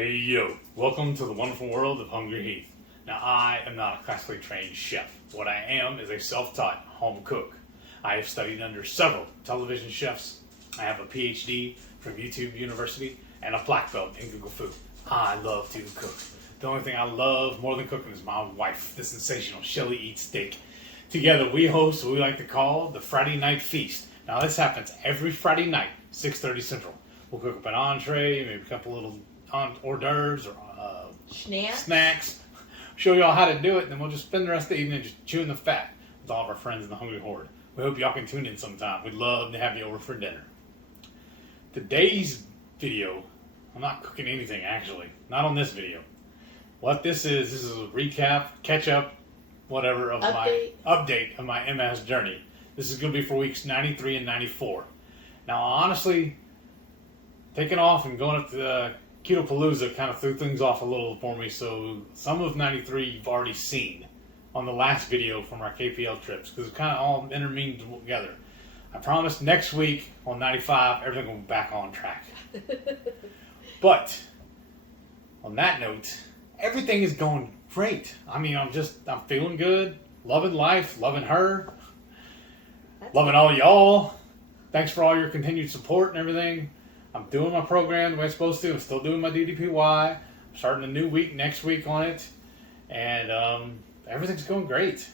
Hey yo, welcome to the wonderful world of HungryHeath. Now I am not a classically trained chef. What I am is a self-taught home cook. I have studied under several television chefs. I have a PhD from YouTube University and a black belt in Google Food. I love to cook. The only thing I love more than cooking is my wife, the sensational Shelly Eats Steak. Together we host what we like to call the Friday Night Feast. Now this happens every Friday night, 6:30 Central. We'll cook up an entree, maybe a couple little hors d'oeuvres or snacks. Show y'all how to do it, and then we'll just spend the rest of the evening just chewing the fat with all of our friends in the HungryHorde. We hope y'all can tune in sometime. We'd love to have you over for dinner. Today's video, I'm not cooking anything actually. Not on this video. What this is a recap, catch up, whatever of my update of my MS journey. This is going to be for weeks 93 and 94. Now honestly, taking off and going up to Ketopalooza kind of threw things off a little for me, so some of 93 you've already seen on the last video from our KPL trips, because it's kind of all intermingled together. I promise next week on 95, everything will be back on track. But, on that note, everything is going great. I mean, I'm feeling good, loving life, loving her, loving all y'all. Thanks for all your continued support and everything. I'm doing my program the way I'm supposed to. I'm still doing my DDPY. I'm starting a new week next week on it. And everything's going great.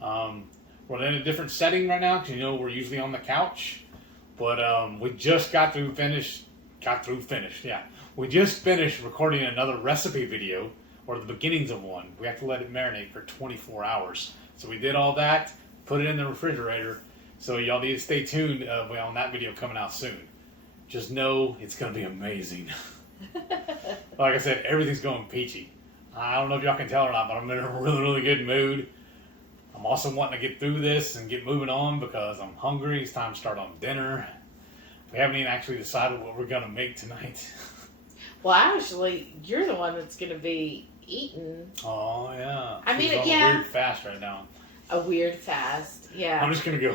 We're in a different setting right now because, we're usually on the couch. But we just We just finished recording another recipe video, or the beginnings of one. We have to let it marinate for 24 hours. So we did all that, put it in the refrigerator. So y'all need to stay tuned on that video coming out soon. Just know it's going to be amazing. Like I said, everything's going peachy. I don't know if y'all can tell or not, but I'm in a really, really good mood. I'm also wanting to get through this and get moving on because I'm hungry. It's time to start on dinner. We haven't even actually decided what we're going to make tonight. Well, actually, you're the one that's going to be eating. Oh, yeah. I mean, She's on a weird fast right now. A weird fast, yeah. I'm just gonna go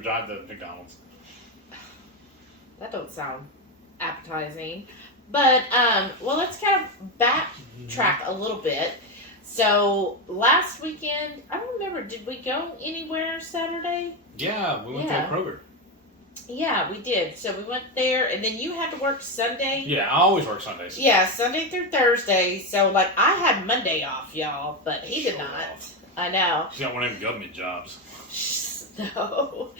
drive to McDonald's. That don't sound appetizing. But, well, let's kind of backtrack a little bit. So, last weekend, I don't remember, did we go anywhere Saturday? Yeah, we went to Kroger. Yeah, we did. So, we went there, and then you had to work Sunday. Yeah, I always work Sundays. Yeah, Sunday through Thursday. So, I had Monday off, y'all, but he did not. I know. She's got one of them government jobs. No.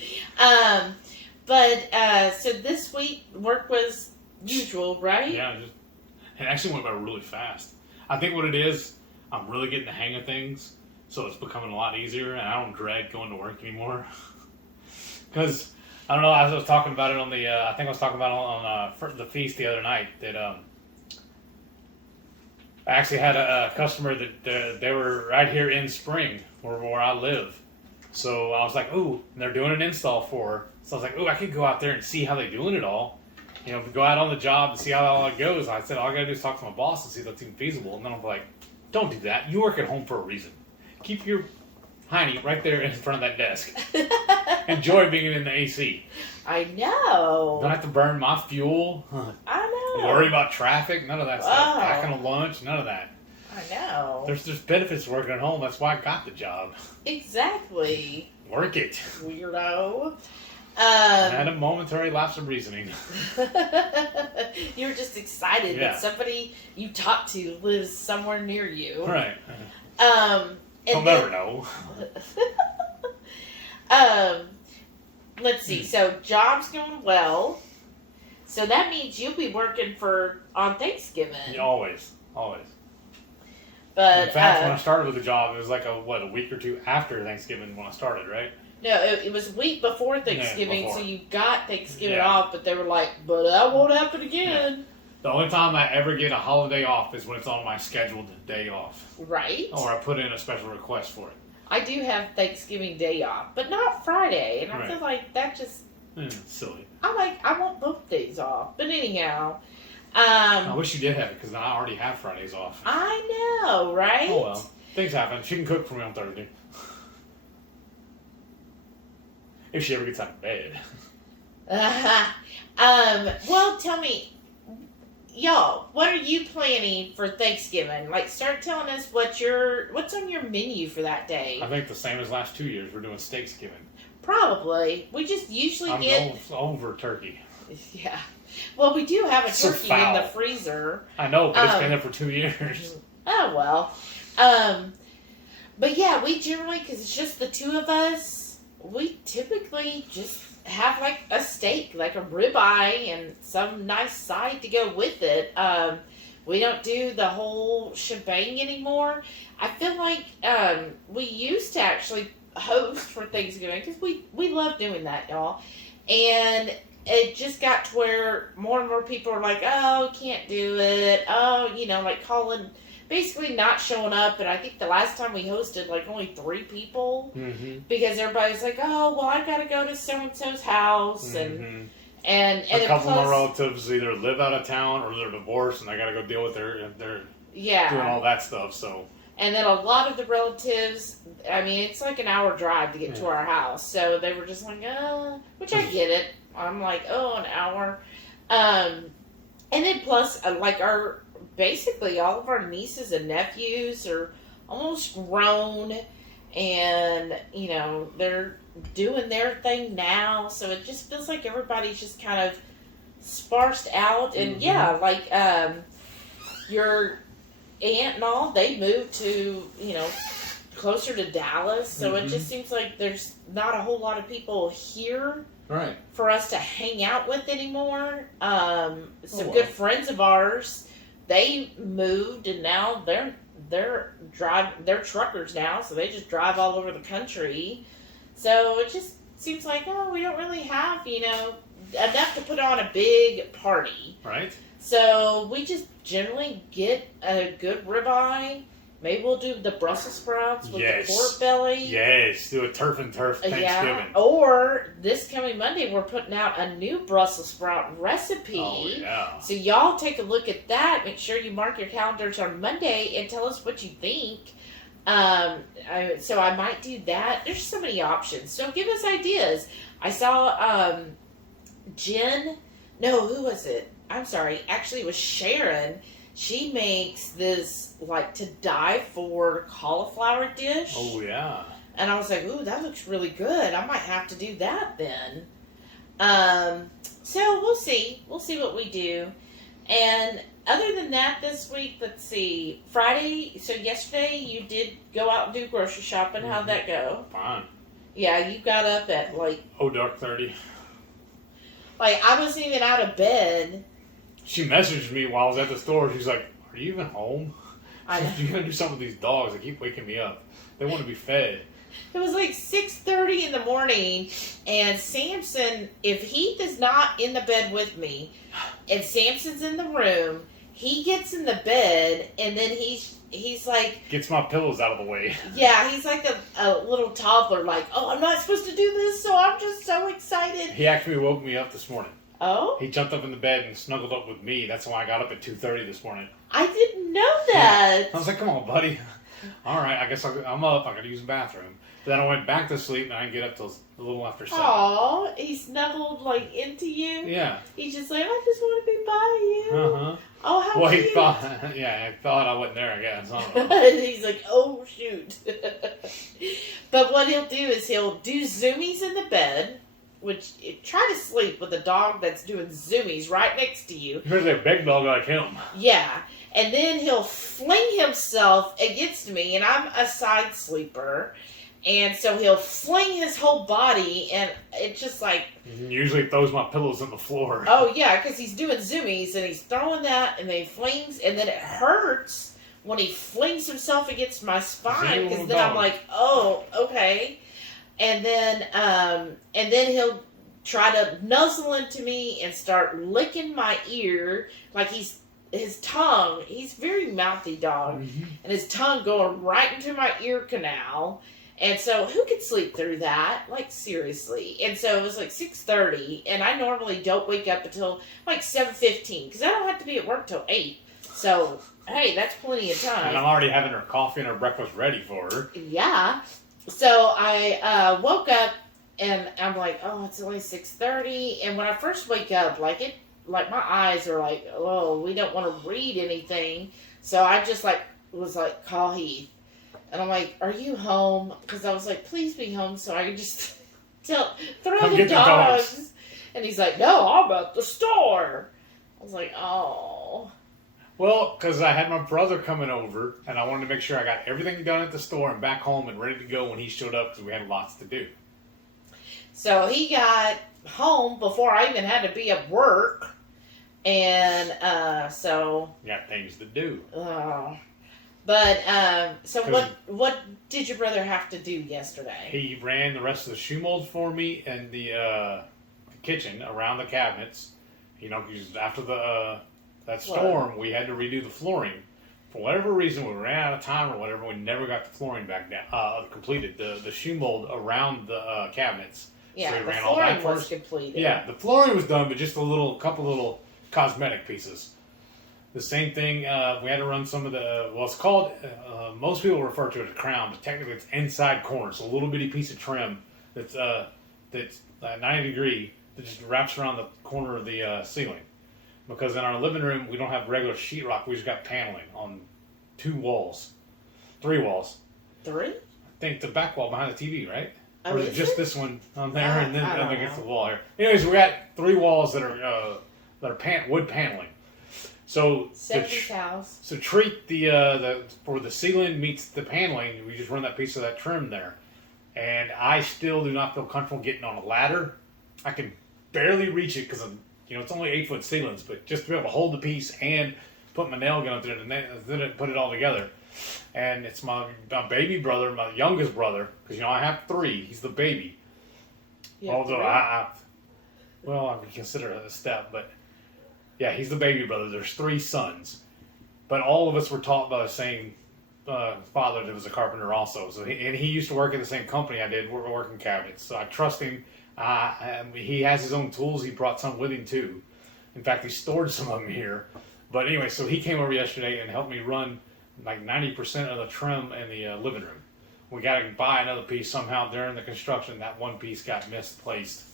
So this week, work was usual, right? Yeah, it actually went by really fast. I think what it is, I'm really getting the hang of things, so it's becoming a lot easier, and I don't dread going to work anymore. Because, I don't know, I was talking about it on the, I think I was talking about it on the feast the other night, that, I actually had a customer that they were right here in Spring, where I live. So I was like, ooh, and they're doing an install for her. So I was like, ooh, I could go out there and see how they're doing it all. Go out on the job and see how all it goes. I said, all I got to do is talk to my boss and see if that's even feasible. And then I'm like, don't do that. You work at home for a reason. Keep your hiney right there in front of that desk. Enjoy being in the AC. I know. Don't have to burn my fuel. I know. Worry about traffic. None of that stuff. Packing a lunch. None of that. I know. There's benefits to working at home. That's why I got the job. Exactly. Work it. Weirdo. I had a momentary lapse of reasoning. You were just excited that somebody you talked to lives somewhere near you. Right. You'll never know. Let's see. So, job's going well. So, that means you'll be working on Thanksgiving. Yeah, always. But, in fact, when I started with the job, it was like a week or two after Thanksgiving when I started, right? No, it was a week before Thanksgiving, so you got Thanksgiving off, but they were like, but that won't happen again. Yeah. The only time I ever get a holiday off is when it's on my scheduled day off. Right. Or I put in a special request for it. I do have Thanksgiving Day off, but not Friday, and I feel like that just... silly. I want both days off, but anyhow... I wish you did have it, because I already have Fridays off. I know, right? Oh well. Things happen. She can cook for me on Thursday. If she ever gets out of bed. Well, tell me, y'all, what are you planning for Thanksgiving? Like, start telling us what's on your menu for that day. I think the same as last 2 years. We're doing Steaksgiving. Probably. We just usually I'm get over turkey. Yeah. Well, we do have a So turkey foul. in the freezer. I know, but it's been there for 2 years. Oh well. But yeah, we generally, because it's just the two of us, we typically just have like a steak, like a ribeye, and some nice side to go with it. We don't do the whole shebang anymore. I feel like we used to actually host for Thanksgiving because we love doing that, y'all. And it just got to where more and more people are like, oh, can't do it. Oh, like calling, basically not showing up. And I think the last time we hosted, like, only 3 people. Mm-hmm. Because everybody's like, oh, well, I got to go to so-and-so's house. Mm-hmm. And a couple plus, of my relatives either live out of town or they're divorced and I got to go deal with their yeah. doing all that stuff, so. And then a lot of the relatives, I mean, it's like an hour drive to get to our house. So they were just like, which I get it. I'm like, oh, an hour. And then plus, like, basically all of our nieces and nephews are almost grown. And, they're doing their thing now. So it just feels like everybody's just kind of sparsed out. And, like, your aunt and all, they moved to, closer to Dallas, so it just seems like there's not a whole lot of people here for us to hang out with anymore. Some good friends of ours, they moved and now they're truckers now, so they just drive all over the country. So it just seems like, we don't really have, enough to put on a big party. Right. So we just generally get a good ribeye. Maybe we'll do the Brussels sprouts with the pork belly. Yes, do a turf and turf Thanksgiving. Yeah. Or this coming Monday, we're putting out a new Brussels sprout recipe. Oh, yeah. So y'all take a look at that. Make sure you mark your calendars on Monday and tell us what you think. So I might do that. There's so many options. So give us ideas. I saw Jen. No, who was it? I'm sorry. Actually, it was Sharon. She makes this, like, to die for cauliflower dish. Oh, yeah. And I was like, ooh, that looks really good. I might have to do that then. So we'll see. We'll see what we do. And other than that this week, let's see. Friday, so yesterday you did go out and do grocery shopping. How'd that go? Fine. Yeah, you got up at, like... dark 30. Like, I wasn't even out of bed. She messaged me while I was at the store. She's like, are you even home? I know. You're going to do something with these dogs. They keep waking me up. They want to be fed. It was like 6:30 in the morning, and Samson, if Heath is not in the bed with me, and Samson's in the room, he gets in the bed, and then he's like... Gets my pillows out of the way. Yeah, he's like a little toddler, like, oh, I'm not supposed to do this, so I'm just so excited. He actually woke me up this morning. Oh? He jumped up in the bed and snuggled up with me. That's why I got up at 2:30 this morning. I didn't know that. Yeah. I was like, come on, buddy. All right, I guess I'm up. I got to use the bathroom. But then I went back to sleep, and I didn't get up till a little after 7. Aw, he snuggled, like, into you? Yeah. He's just like, I just want to be by you. Uh-huh. Oh, how well, cute. he thought I wasn't there, I guess. I don't know. And he's like, oh, shoot. But what he'll do is he'll do zoomies in the bed, which, try to sleep with a dog that's doing zoomies right next to you. Here's a big dog like him. Yeah. And then he'll fling himself against me, and I'm a side sleeper. And so he'll fling his whole body, and it's just like... Usually throws my pillows on the floor. Oh, yeah, because he's doing zoomies, and he's throwing that, and then he flings, and then it hurts when he flings himself against my spine, because then I'm like, oh, okay. And then he'll try to nuzzle into me and start licking my ear, like his tongue, he's a very mouthy dog, and his tongue going right into my ear canal. And so, who could sleep through that? Like, seriously. And so, it was like 6:30, and I normally don't wake up until like 7:15, because I don't have to be at work till 8. So, hey, that's plenty of time. And I'm already having her coffee and her breakfast ready for her. Yeah. So, I woke up, and I'm like, oh, it's only 6:30. And when I first wake up, like, like my eyes are like, oh, we don't want to read anything. So I just like was like, call Heath. And I'm like, are you home? Because I was like, please be home so I can just throw Come the get the dogs. And he's like, no, I'm at the store. I was like, oh. Well, because I had my brother coming over, and I wanted to make sure I got everything done at the store and back home and ready to go when he showed up because we had lots to do. So he got home before I even had to be at work. And so... You got things to do. So what did your brother have to do yesterday? He ran the rest of the shoe molds for me and the kitchen around the cabinets. You know, because after that storm, we had to redo the flooring. For whatever reason, we ran out of time or whatever. We never got the flooring back down, completed. The shoe mold around the cabinets. Yeah, so we the ran flooring all that was first. completed. Yeah, the flooring was done, but just couple little cosmetic pieces. The same thing, we had to run some of the, well, it's called, most people refer to it as crown, but technically it's inside corner. So a little bitty piece of trim that's 90 degree that just wraps around the corner of the ceiling. Because in our living room, we don't have regular sheetrock. We just got paneling on 3 walls. 3? I think the back wall behind the TV, right? Oh, or is it is just it? this one on there and then up against know. the wall here? Anyways, we got 3 walls that are wood paneling. So 70 cows. So treat the for the ceiling meets the paneling, we just run that piece of that trim there. And I still do not feel comfortable getting on a ladder. I can barely reach it because it's only 8-foot ceilings, but just to be able to hold the piece and put my nail gun up there and then put it all together. And it's my baby brother, my youngest brother, because I have 3. He's the baby. Although I would consider it a step, but yeah, he's the baby brother. There's 3 sons, but all of us were taught by the same father that was a carpenter also. So he used to work at the same company I did, working cabinets. So I trust him. He has his own tools. He brought some with him too. In fact, he stored some of them here. But anyway, so he came over yesterday and helped me run like 90% of the trim in the living room. We got to buy another piece somehow during the construction. That one piece got misplaced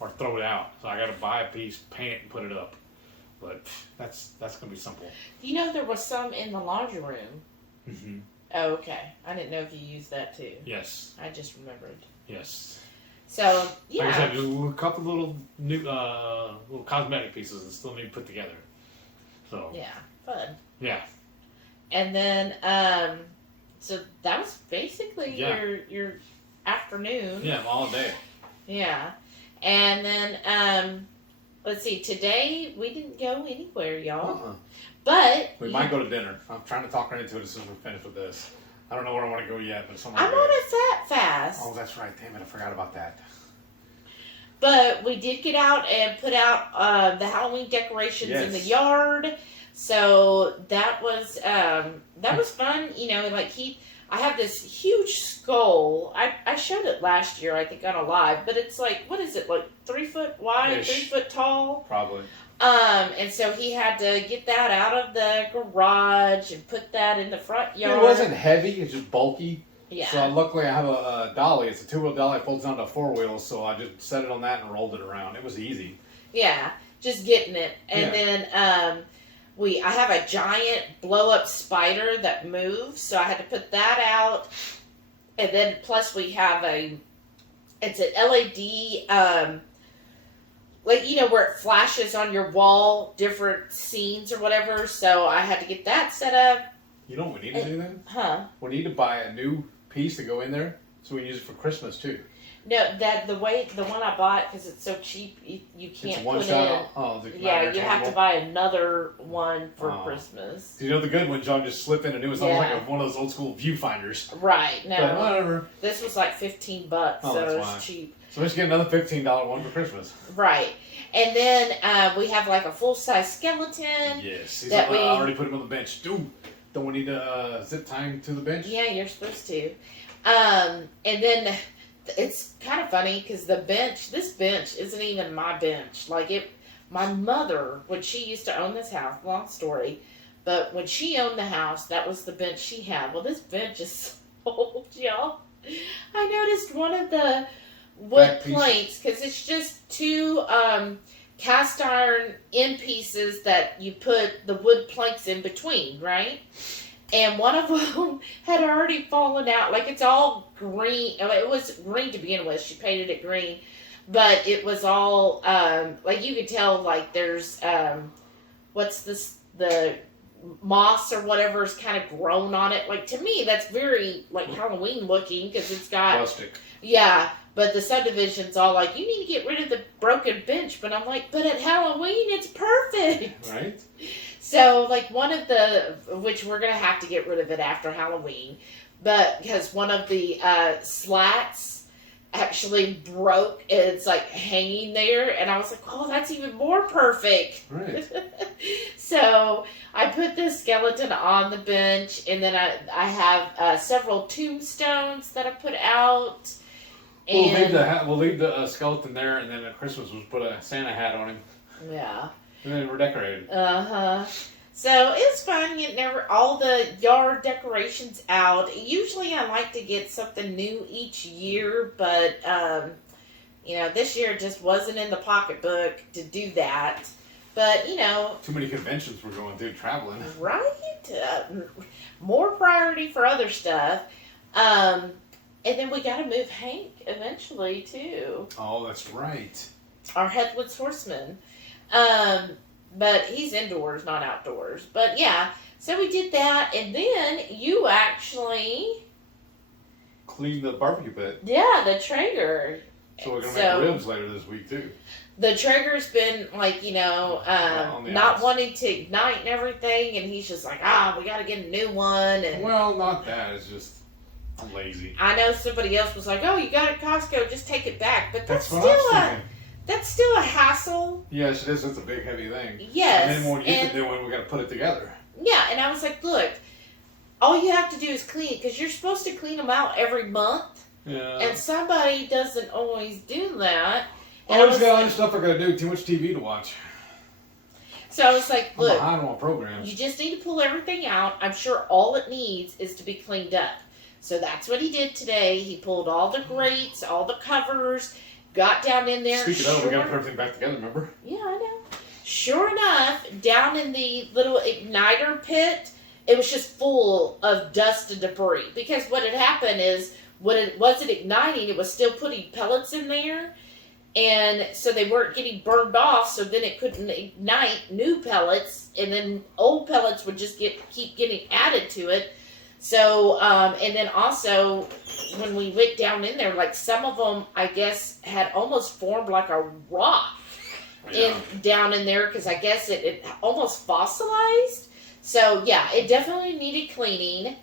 or thrown out. So I got to buy a piece, paint it, and put it up. But that's going to be simple. There was some in the laundry room. Mm-hmm. Oh, okay. I didn't know if you used that too. Yes. I just remembered. Yes. So, yeah. Like I said, just a couple little new little cosmetic pieces that still need to put together. So. Yeah, fun. Yeah. And then, so that was basically your afternoon. Yeah, all day. Yeah. And then, let's see, today we didn't go anywhere, y'all. But we might go to dinner. I'm trying to talk right into it as soon as we're finished with this. I don't know where I want to go yet, but somewhere. I'm on a fat fast. Oh, that's right. Damn it, I forgot about that. But we did get out and put out the Halloween decorations in the yard. So that was fun. I have this huge skull. I showed it last year, I think, on a live, but it's like, what is it, like 3 foot wide, 3 foot tall? Probably. And so he had to get that out of the garage and put that in the front yard. It wasn't heavy, it's just bulky. Yeah. So luckily I have a dolly. It's a 2-wheel dolly. It folds down to 4 wheels, so I just set it on that and rolled it around. It was easy. Yeah, just getting it. And then I have a giant blow-up spider that moves, so I had to put that out. And then plus we have it's an LED, where it flashes on your wall, different scenes or whatever. So I had to get that set up. You know what we need to do then? Huh? We need to buy a new piece to go in there so we can use it for Christmas too. No, the one I bought, because it's so cheap, you can't one put shot. in. Oh, you have to buy another one for Christmas. Do you know the good one, John? Just slip in a new one. It's like one of those old school viewfinders. Right. No. But whatever. This was like $15, so it was cheap. So let's get another $15 one for Christmas. Right. And then we have like a full-size skeleton. Yes. I already put him on the bench. Don't we need to zip tie him to the bench? Yeah, you're supposed to. And then it's kind of funny because this bench isn't even my bench. My mother, when she used to own this house, long story, but when she owned the house, that was the bench she had. Well, this bench is old, y'all. I noticed one of the wood planks, because it's just two cast iron end pieces that you put the wood planks in between, right? And one of them had already fallen out. Like, it's all green. It was green to begin with. She painted it green. But it was all, like, you could tell, like, there's, what's this, the moss or whatever is kind of grown on it. Like, to me, that's very, like, Halloween looking, because it's got... Plastic. Yeah, but the subdivision's all like, you need to get rid of the broken bench. But I'm like, but at Halloween, it's perfect. Right? So, like, one of the, which we're going to have to get rid of it after Halloween, but because one of the slats actually broke, it's like hanging there, and I was like, oh, that's even more perfect. Right. So I put the skeleton on the bench, and then I have several tombstones that I put out. We'll leave the skeleton there, and then at Christmas we'll put a Santa hat on him. Yeah. And then we're decorated. So it's fun getting all the yard decorations out. Usually I like to get something new each year, but this year it just wasn't in the pocketbook to do that. But too many conventions we're going through traveling. Right? More priority for other stuff. And then we got to move Hank eventually too. Oh, that's right. Our headless horseman. But he's indoors, not outdoors. But yeah, so we did that, and then you actually cleaned the barbecue pit. Yeah, the Traeger. So we're gonna make ribs later this week too. The Traeger's been like, not wanting to ignite and everything, and he's just like, we got to get a new one. And well, not that. It's just I'm lazy. I know somebody else was like, oh, you got it at Costco, just take it back. But that's still a hassle. Yes, it is. It's a big, heavy thing. Yes. And then when you get the new one, we got to put it together. Yeah, and I was like, look, all you have to do is clean it, because you're supposed to clean them out every month. Yeah. And somebody doesn't always do that. And always got other stuff I got to do. Too much TV to watch. So I was like, look, I'm behind on programs. You just need to pull everything out. I'm sure all it needs is to be cleaned up. So that's what he did today. He pulled all the grates, all the covers, got down in there. Speaking of, we got to put everything back together, remember? Yeah, I know. Sure enough, down in the little igniter pit, it was just full of dust and debris. Because what had happened is, when it wasn't igniting, it was still putting pellets in there. And so they weren't getting burned off, so then it couldn't ignite new pellets. And then old pellets would just keep getting added to it. So, and then also, when we went down in there, like some of them, I guess, had almost formed like a rock down in there, because I guess it almost fossilized. So, yeah, it definitely needed cleaning.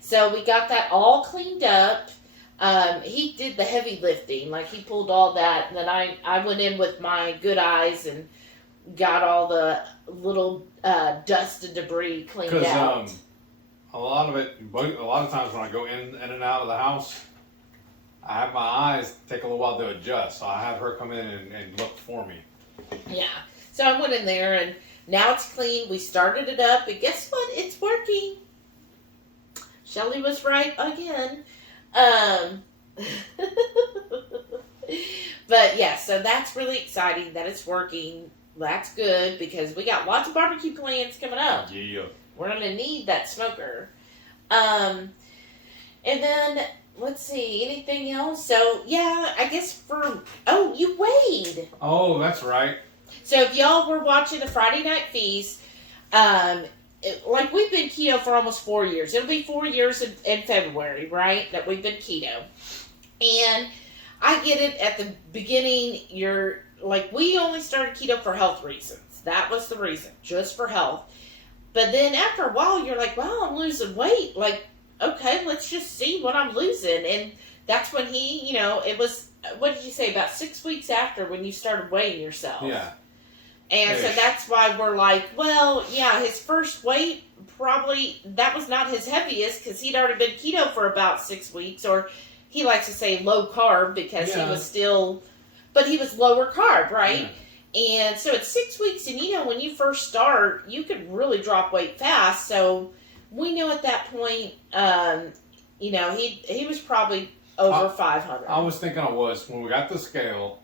So, we got that all cleaned up. He did the heavy lifting, like he pulled all that, and then I went in with my good eyes and got all the little dust and debris cleaned out. A lot of times when I go in and out of the house, I have my eyes take a little while to adjust. So I have her come in and look for me. Yeah. So I went in there, and now it's clean. We started it up, and guess what? It's working. Shelly was right again. But yeah, so that's really exciting that it's working. That's good, because we got lots of barbecue plans coming up. Yeah. We're going to need that smoker. And then, let's see, anything else? So, yeah, I guess you weighed. Oh, that's right. So, if y'all were watching the Friday Night Feast, we've been keto for almost 4 years. It'll be 4 years in February, right, that we've been keto. And I get it at the beginning, we only started keto for health reasons. That was the reason, just for health. But then after a while, you're like, wow, I'm losing weight. Like, okay, let's just see what I'm losing. And that's when it was, what did you say, about 6 weeks after when you started weighing yourself. Yeah. And so that's why we're like, well, yeah, his first weight, probably, that was not his heaviest, because he'd already been keto for about 6 weeks, or he likes to say low carb, because he was still, but he was lower carb, right? Yeah. And so it's 6 weeks, and when you first start, you could really drop weight fast. So we knew at that point, he was probably over 500. I was thinking when we got the scale,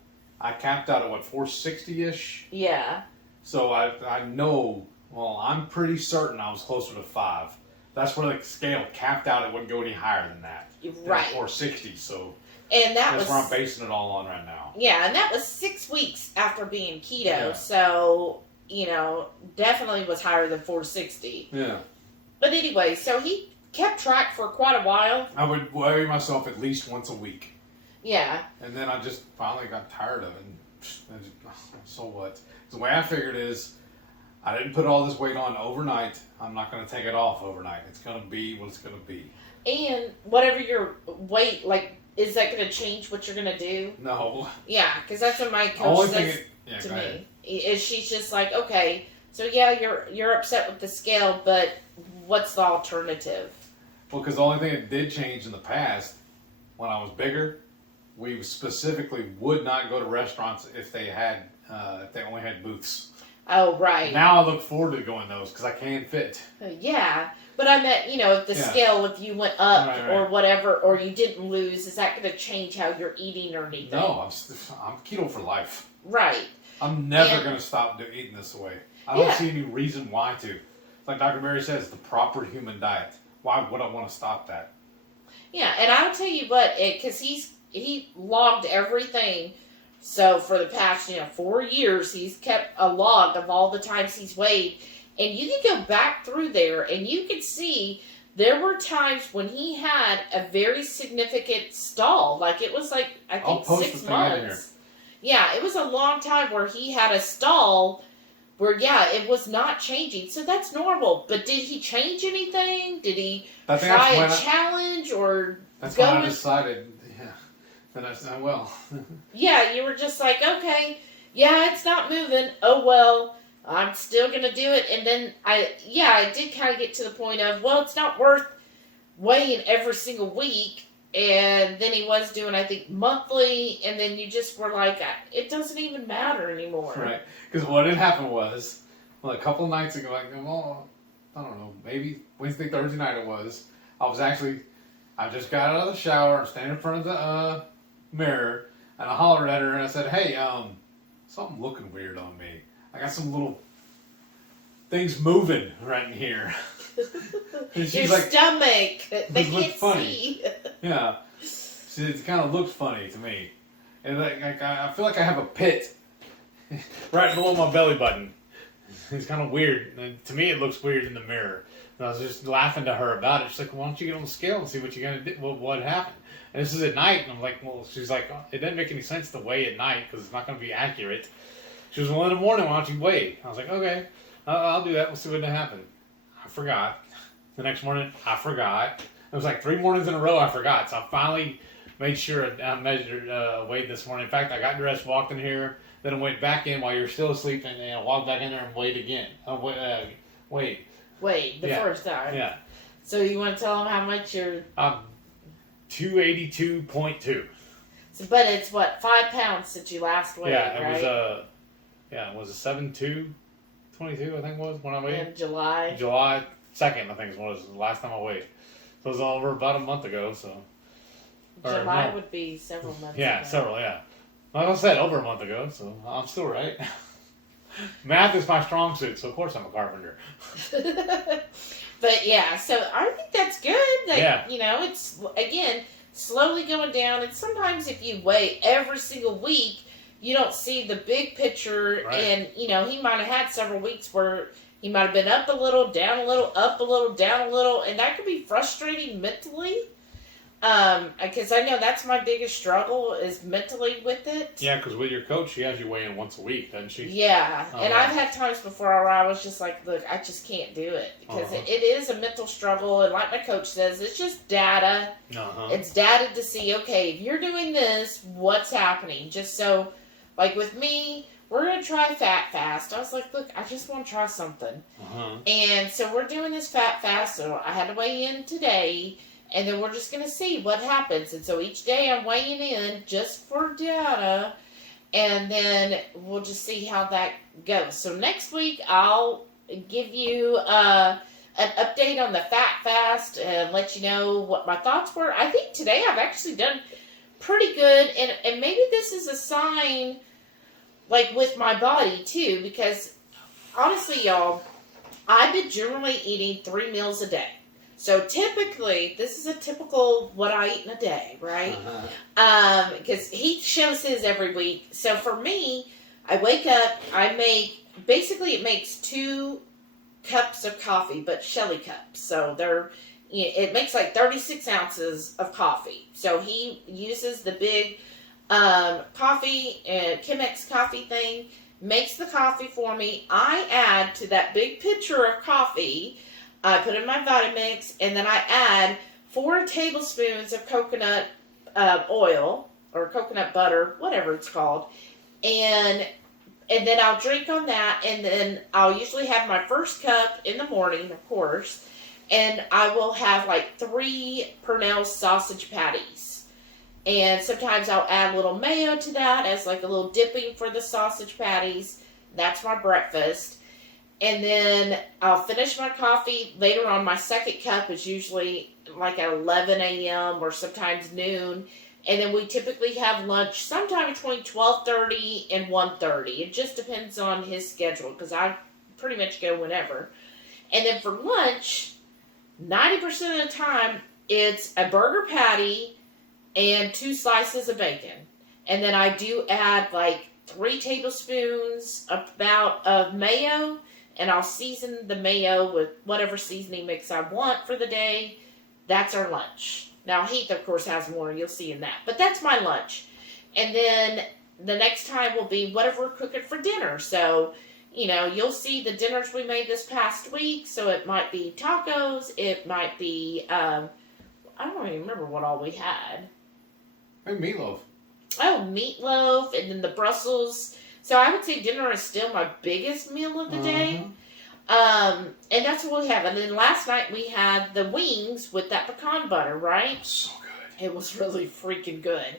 I capped out at what, 460-ish? Yeah. So I know, well, I'm pretty certain I was closer to 5. That's where the scale capped out. It wouldn't go any higher than that. Right. 460, so and that's where I'm basing it all on right now. Yeah, and that was 6 weeks after being keto, Yeah. so, definitely was higher than 460. Yeah. But anyway, so he kept track for quite a while. I would weigh myself at least once a week. Yeah. And then I just finally got tired of it. And so what? The way I figured is, I didn't put all this weight on overnight. I'm not going to take it off overnight. It's going to be what it's going to be. And whatever your weight, is that going to change what you're going to do? No. Yeah, because that's what my coach says to me. Is she's just like, okay, so yeah, you're upset with the scale, but what's the alternative? Well, because the only thing that did change in the past, when I was bigger, we specifically would not go to restaurants if they only had booths. Oh, right. Now I look forward to going those because I can fit. Yeah, but I meant, if the scale, if you went up or whatever, or you didn't lose, is that going to change how you're eating or anything? No, I'm keto for life. Right. I'm never going to stop eating this way. I don't see any reason why to. Like Dr. Mary says, the proper human diet. Why would I want to stop that? Yeah, and I'll tell you what, because he logged everything. So for the past, 4 years, he's kept a log of all the times he's weighed. And you can go back through there and you can see there were times when he had a very significant stall. Like it was I think 6 months. Yeah, it was a long time where he had a stall where, it was not changing. So that's normal. But did he change anything? Did he try a challenge or That's when I decided, that I said, well. Yeah, you were just like, okay, it's not moving. Oh, well, I'm still going to do it. And then I did kind of get to the point of, well, it's not worth weighing every single week. And then he was doing, I think, monthly. And then you just were like, it doesn't even matter anymore. Right. Because what had happened was, a couple of nights ago, I don't know, maybe Wednesday, Thursday night it was, I just got out of the shower, I'm standing in front of the mirror, and I hollered at her and I said, hey, something looking weird on me. I got some little things moving right in here. And she's your stomach. They can't funny. See. Yeah. It kind of looked funny to me. And I feel like I have a pit right below my belly button. It's kind of weird. And to me, it looks weird in the mirror. And I was just laughing to her about it. She's like, why don't you get on the scale and see what you're going to do? What happened? And this is at night. And I'm like, she's like, it doesn't make any sense to weigh at night because it's not going to be accurate. She was, well, in the morning, why don't you weigh? I was like, okay, I'll do that. We'll see what happened. I forgot. The next morning, I forgot. It was like 3 mornings in a row I forgot. So I finally made sure I measured weighed this morning. In fact, I got dressed, walked in here, then I went back in while you were still asleep, and I walked back in there and weighed again. Weighed the first time. Yeah. So you want to tell them how much you're... 282.2. So, but it's what, 5 pounds since you last weighed, right? It was a 7.2, 22, I think it was when I weighed. In July. July 2nd, I think was the last time I weighed. So it was over about a month ago. So July would be several months ago. Several, yeah. Like I said, over a month ago, so I'm still right. Math is my strong suit, so of course I'm a carpenter. But yeah, so I think that's good. It's, again, slowly going down. And sometimes if you weigh every single week, you don't see the big picture. Right. And, he might have had several weeks where he might have been up a little, down a little, up a little, down a little. And that could be frustrating mentally. Because I know that's my biggest struggle is mentally with it. Yeah, because with your coach, she has you weigh in once a week, doesn't she? Yeah, and I've had times before where I was just like, look, I just can't do it. Because it is a mental struggle, and like my coach says, it's just data. It's data to see, okay, if you're doing this, what's happening? Just so, like with me, we're going to try Fat Fast. I was like, look, I just want to try something. And so we're doing this Fat Fast, so I had to weigh in today. And then we're just going to see what happens. And so each day I'm weighing in just for data. And then we'll just see how that goes. So next week I'll give you an update on the Fat Fast and let you know what my thoughts were. I think today I've actually done pretty good. And maybe this is a sign like with my body too, because honestly, y'all, I've been generally eating 3 meals a day. So typically, this is a typical what I eat in a day, right? Because he shows his every week. So for me, I wake up, basically it makes 2 cups of coffee, but Shelly cups. So it makes like 36 ounces of coffee. So he uses the big coffee, Chemex coffee thing, makes the coffee for me. I add to that big pitcher of coffee, I put in my Vitamix, and then I add 4 tablespoons of coconut oil, or coconut butter, whatever it's called, and then I'll drink on that, and then I'll usually have my first cup in the morning, of course, and I will have like 3 Pernell's sausage patties. And sometimes I'll add a little mayo to that as like a little dipping for the sausage patties. That's my breakfast. And then I'll finish my coffee. Later on, my second cup is usually like at 11 a.m. or sometimes noon. And then we typically have lunch sometime between 12:30 and 1:30. It just depends on his schedule because I pretty much go whenever. And then for lunch, 90% of the time, it's a burger patty and 2 slices of bacon. And then I do add like 3 tablespoons about of mayo, and I'll season the mayo with whatever seasoning mix I want for the day. That's our lunch. Now, Heath, of course, has more. You'll see in that. But that's my lunch. And then the next time will be whatever we're cooking for dinner. So, you'll see the dinners we made this past week. So it might be tacos. It might be, I don't even remember what all we had. And meatloaf. Oh, meatloaf. And then the Brussels. So I would say dinner is still my biggest meal of the day. And that's what we have. And then last night we had the wings with that pecan butter, right? So good. It was really freaking good.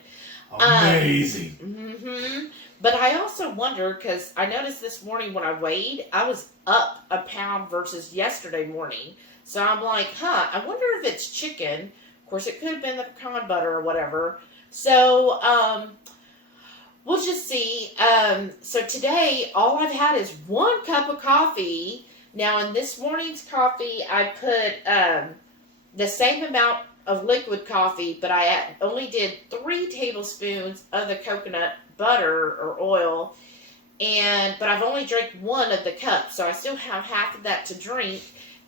Amazing. But I also wonder, because I noticed this morning when I weighed, I was up a pound versus yesterday morning. So I'm like, I wonder if it's chicken. Of course, it could have been the pecan butter or whatever. So, we'll just see. So today, all I've had is 1 cup of coffee. Now, in this morning's coffee, I put the same amount of liquid coffee, but I only did 3 tablespoons of the coconut butter or oil, but I've only drank 1 of the cups, so I still have half of that to drink.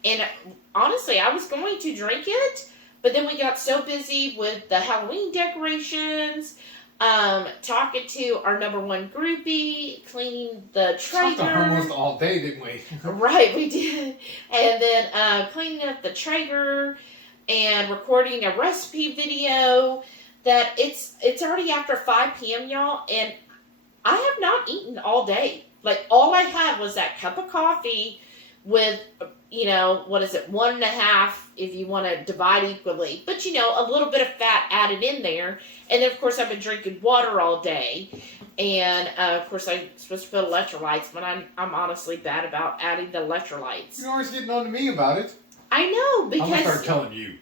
And honestly, I was going to drink it, but then we got so busy with the Halloween decorations, talking to our number 1 groupie, cleaning the Traeger. Talked to her almost all day, didn't we? Right, we did. And then cleaning up the Traeger and recording a recipe video that it's already after 5 p.m., y'all, and I have not eaten all day. Like, all I had was that cup of coffee with, 1.5 if you want to divide equally. But, a little bit of fat added in there. And then, of course, I've been drinking water all day. And, of course, I'm supposed to put electrolytes, but I'm honestly bad about adding the electrolytes. You're always getting on to me about it. I know, because... I'm going to start telling you.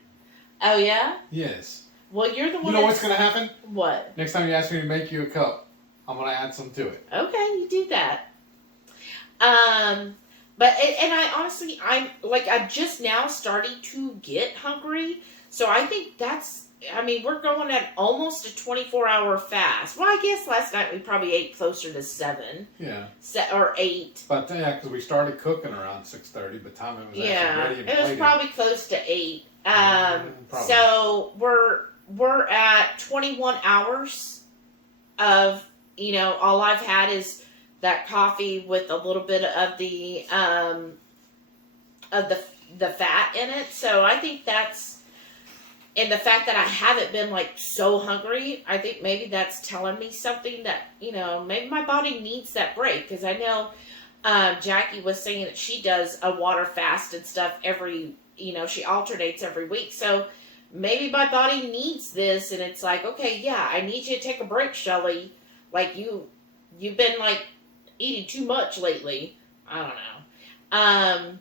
Oh, yeah? Yes. Well, you're the one. You know what's going to happen? What? Next time you ask me to make you a cup, I'm going to add some to it. Okay, you do that. But I honestly, I'm just now starting to get hungry. So I think we're going at almost a 24-hour fast. Well, I guess last night we probably ate closer to 7. Yeah. Or 8. But because we started cooking around 6:30, by the time it was actually ready and it was plated. probably close to 8. Probably. So we're at 21 hours of, all I've had is that coffee with a little bit of the fat in it. So I think that's, and the fact that I haven't been so hungry, I think maybe that's telling me something that, maybe my body needs that break. Because I know Jackie was saying that she does a water fast and stuff she alternates every week. So maybe my body needs this, and it's like, okay, yeah, I need you to take a break, Shelly. You've been eating too much lately. I don't know.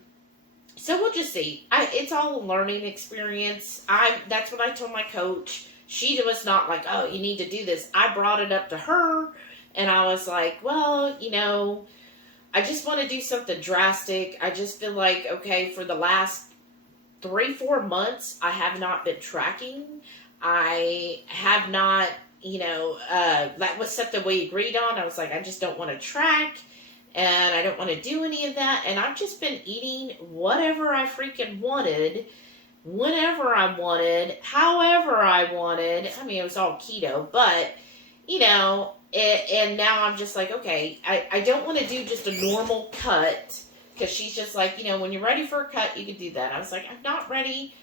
So we'll just see. It's all a learning experience. That's what I told my coach. She was not like, oh, you need to do this. I brought it up to her, And I was like, well, I just want to do something drastic. I just feel like, okay, for the last 3-4 months, I have not been tracking. I have not, that was something we agreed on. I was like, I just don't want to track, and I don't want to do any of that. And I've just been eating whatever I freaking wanted, whenever I wanted, however I wanted. I mean, it was all keto, but, and now I'm just like, okay, I don't want to do just a normal cut, because she's just like, when you're ready for a cut, you can do that. I was like, I'm not ready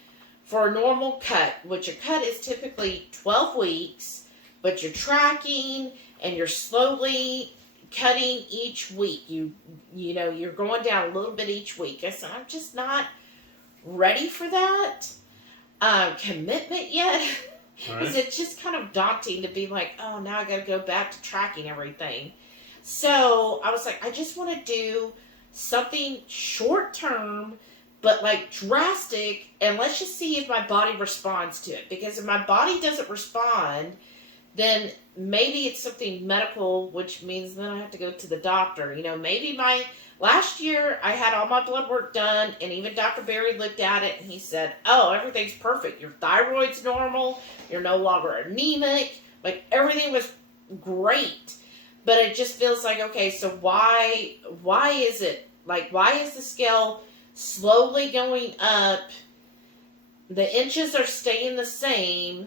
for a normal cut, which a cut is typically 12 weeks, but you're tracking and you're slowly cutting each week. You're going down a little bit each week. I said, I'm just not ready for that commitment yet. Because it's just kind of daunting to be like, oh, now I got to go back to tracking everything. So I was like, I just want to do something short term, but like drastic, and let's just see if my body responds to it. Because if my body doesn't respond, then maybe it's something medical, which means then I have to go to the doctor. Maybe last year I had all my blood work done, and even Dr. Berry looked at it and he said, oh, everything's perfect. Your thyroid's normal. You're no longer anemic. Like, everything was great. But it just feels like, okay, so why is it? Like, why is the scale slowly going up? The inches are staying the same,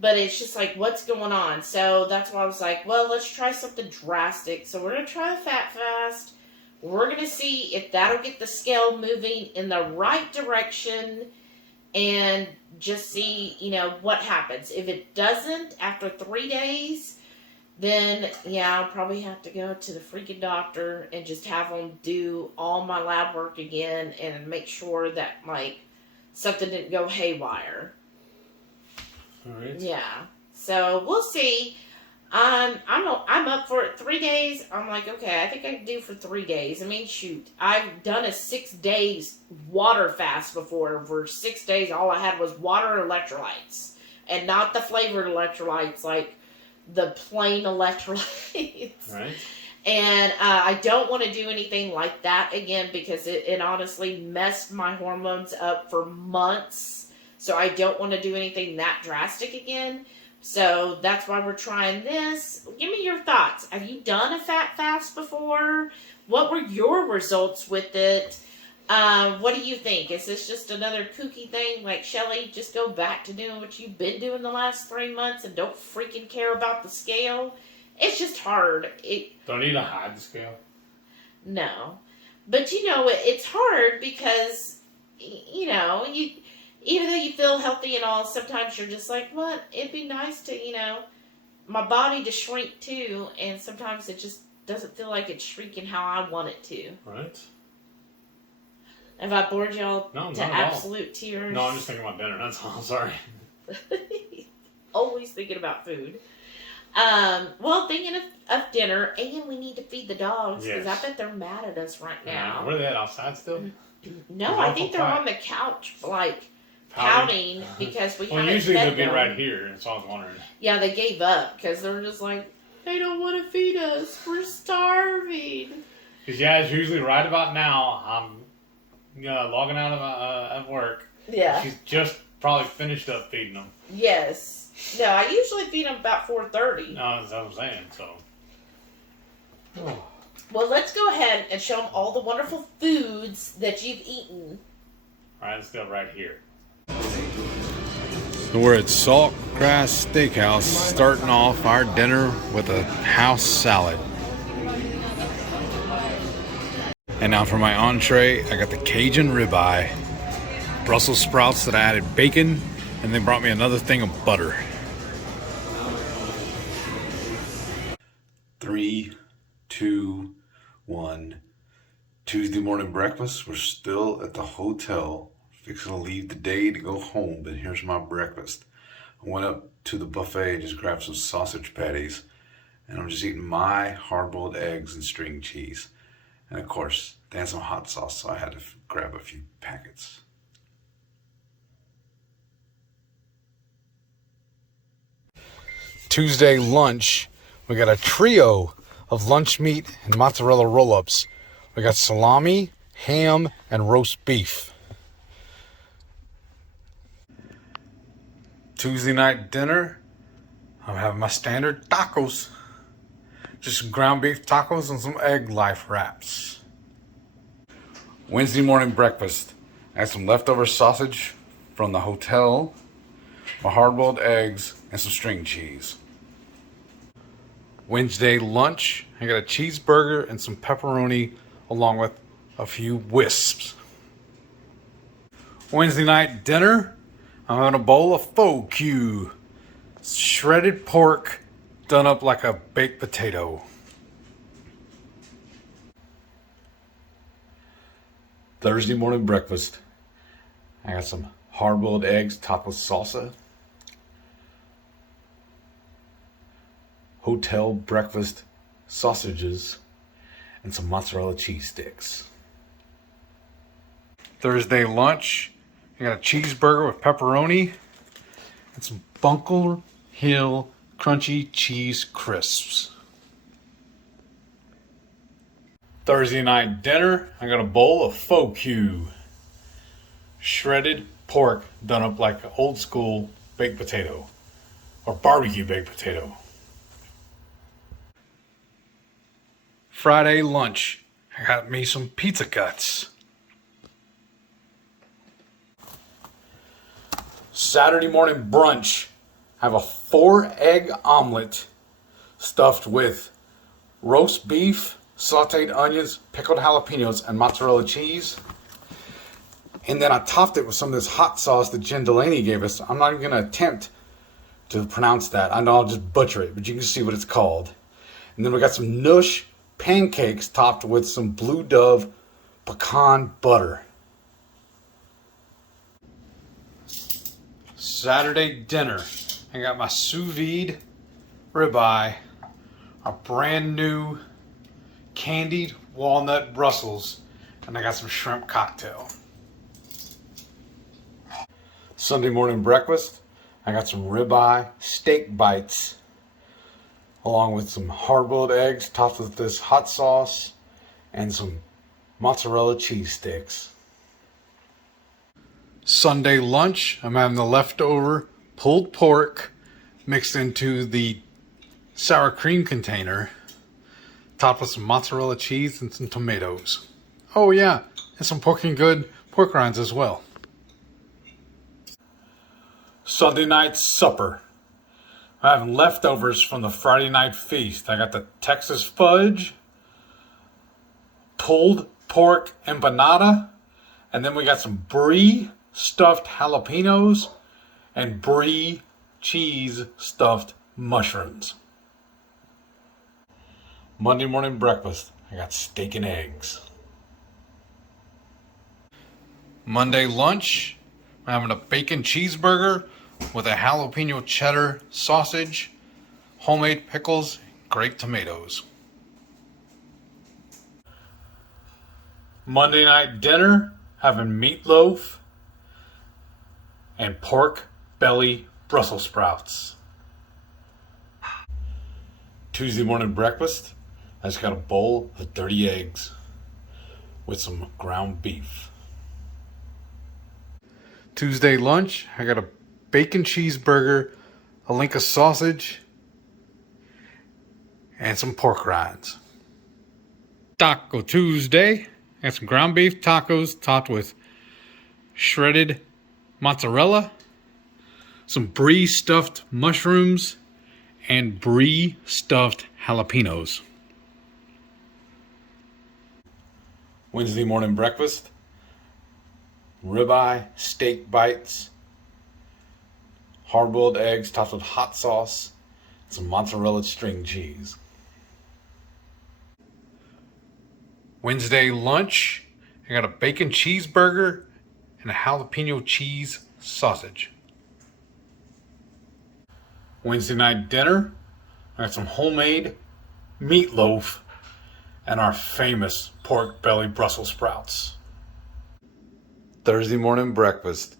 but it's just like, what's going on? So that's why I was like, well, let's try something drastic. So we're going to try the fat fast. We're going to see if that'll get the scale moving in the right direction, and just see, what happens. If it doesn't, after 3 days, then, I'll probably have to go to the freaking doctor and just have them do all my lab work again and make sure that, something didn't go haywire. All right. Yeah. So, we'll see. I'm up for it. 3 days, I'm like, okay, I think I can do for 3 days. I mean, shoot, I've done a 6 days water fast before. For 6 days, all I had was water and electrolytes. And not the flavored electrolytes, like the plain electrolytes. Right. And I don't want to do anything like that again, because it honestly messed my hormones up for months. So I don't want to do anything that drastic again. So that's why we're trying this. Give me your thoughts. Have you done a fat fast before? What were your results with it? What do you think? Is this just another kooky thing? Like, Shelly, just go back to doing what you've been doing the last 3 months and don't freaking care about the scale? It's just hard. Don't need to hide the scale. No. But, it's hard because, even though you feel healthy and all, sometimes you're just like, what? It'd be nice to, my body to shrink too. And sometimes it just doesn't feel like it's shrinking how I want it to. Right. Have I bored y'all No, to not at absolute all. tears? No, I'm just thinking about dinner. That's all. Sorry. Always thinking about food. Well, thinking of dinner, and we need to feed the dogs, because I bet they're mad at us right now. Where are they at? Outside still? No, I think they're on the couch, pouting because we haven't usually fed they'll be them. right here. That's all I was wondering. Yeah, they gave up because they're just like, they don't want to feed us. We're starving. Because it's usually right about now. I'm logging out of work. Yeah. She's just probably finished up feeding them. Yes. No, I usually feed them about 4:30. No, that's what I'm saying. So. Oh. Well, let's go ahead and show them all the wonderful foods that you've eaten. All right, let's go right here. So we're at Saltgrass Steakhouse, starting off our dinner with a house salad. And now for my entree, I got the Cajun ribeye, Brussels sprouts that I added bacon, and they brought me another thing of butter. 3, 2, 1. Tuesday morning breakfast. We're still at the hotel, fixing to leave the day to go home, but here's my breakfast. I went up to the buffet, just grabbed some sausage patties, and I'm just eating my hard-boiled eggs and string cheese. And of course, they had some hot sauce, so I had to grab a few packets. Tuesday lunch We got a trio of lunch meat and mozzarella roll-ups. We got salami, ham, and roast beef. Tuesday night dinner, I'm having my standard tacos. Just some ground beef tacos and some egg life wraps. Wednesday morning breakfast, I had some leftover sausage from the hotel, my hard-boiled eggs, and some string cheese. Wednesday lunch, I got a cheeseburger and some pepperoni along with a few wisps. Wednesday night dinner, I'm having a bowl of faux Q, shredded pork done up like a baked potato. Thursday morning breakfast, I got some hard-boiled eggs topped with salsa, hotel breakfast sausages, and some mozzarella cheese sticks. Thursday lunch, I got a cheeseburger with pepperoni and some Bunker Hill crunchy cheese crisps. Thursday night dinner, I got a bowl of faux Q, shredded pork done up like an old school baked potato or barbecue baked potato. Friday lunch, I got me some pizza cuts. Saturday morning brunch, I have a 4-egg omelet stuffed with roast beef, sauteed onions, pickled jalapenos, and mozzarella cheese. And then I topped it with some of this hot sauce that Jen Delaney gave us. I'm not even going to attempt to pronounce that. I know I'll just butcher it, but you can see what it's called. And then we got some Nush pancakes topped with some Blue Dove pecan butter. Saturday dinner, I got my sous vide ribeye, a brand new candied walnut Brussels, and I got some shrimp cocktail. Sunday morning breakfast, I got some ribeye steak bites along with some hard-boiled eggs topped with this hot sauce and some mozzarella cheese sticks. Sunday lunch, I'm having the leftover pulled pork mixed into the sour cream container, topped with some mozzarella cheese and some tomatoes. Oh yeah, and some porking good pork rinds as well. Sunday night supper, I'm having leftovers from the Friday night feast. I got the Texas fudge, pulled pork empanada, and then we got some brie stuffed jalapenos and brie cheese stuffed mushrooms. Monday morning breakfast, I got steak and eggs. Monday lunch, I'm having a bacon cheeseburger with a jalapeno cheddar sausage, homemade pickles, grape tomatoes. Monday night dinner, having meatloaf and pork belly Brussels sprouts. Tuesday morning breakfast, I just got a bowl of dirty eggs with some ground beef. Tuesday lunch, I got a bacon cheeseburger, a link of sausage, and some pork rinds. Taco Tuesday, I got some ground beef tacos topped with shredded mozzarella, some brie stuffed mushrooms, and brie stuffed jalapenos. Wednesday morning breakfast, ribeye steak bites, hard-boiled eggs topped with hot sauce, and some mozzarella string cheese. Wednesday lunch, I got a bacon cheeseburger and a jalapeno cheese sausage. Wednesday night dinner, I got some homemade meatloaf and our famous pork belly Brussels sprouts. Thursday morning breakfast,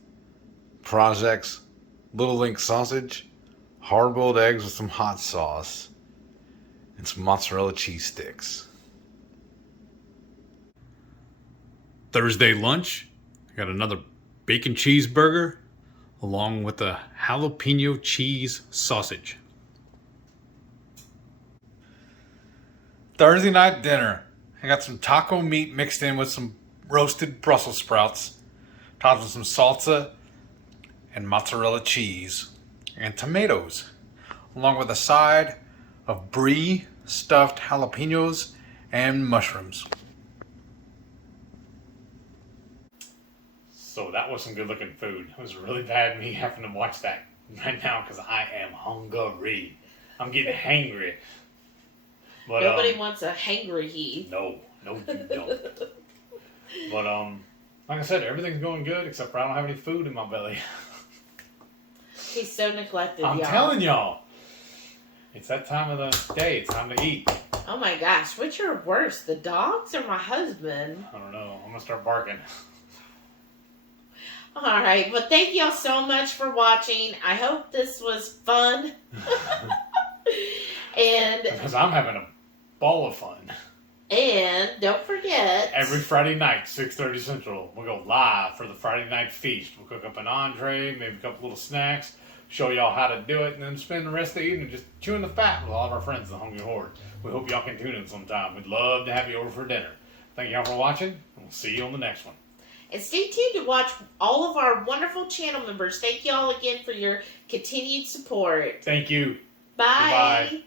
Project's Little Link sausage, hard-boiled eggs with some hot sauce, and some mozzarella cheese sticks. Thursday lunch, I got another bacon cheeseburger along with a jalapeno cheese sausage. Thursday night dinner, I got some taco meat mixed in with some roasted Brussels sprouts, topped with some salsa and mozzarella cheese and tomatoes, along with a side of brie, stuffed jalapenos, and mushrooms. So that was some good looking food. It was really bad me having to watch that right now because I am hungry. I'm getting hangry. But, Nobody wants a HungryHeath. No, you don't. But like I said, everything's going good except for I don't have any food in my belly. He's so neglected, I'm y'all. telling y'all, it's that time of the day. It's time to eat. Oh my gosh, which are worse, the dogs or my husband? I don't know. I'm gonna start barking. All right, well, thank y'all so much for watching. I hope this was fun. And Because I'm having a ball of fun. don't forget, Every Friday night, 6:30 Central, we'll go live for the Friday night feast. We'll cook up an entree, maybe a couple little snacks, show y'all how to do it, and then spend the rest of the evening just chewing the fat with all of our friends in the Hungry Horde. We hope y'all can tune in sometime. We'd love to have you over for dinner. Thank y'all for watching, and we'll see you on the next one. and stay tuned to watch all of our wonderful channel members. Thank y'all again for your continued support. Thank you. Bye. Goodbye.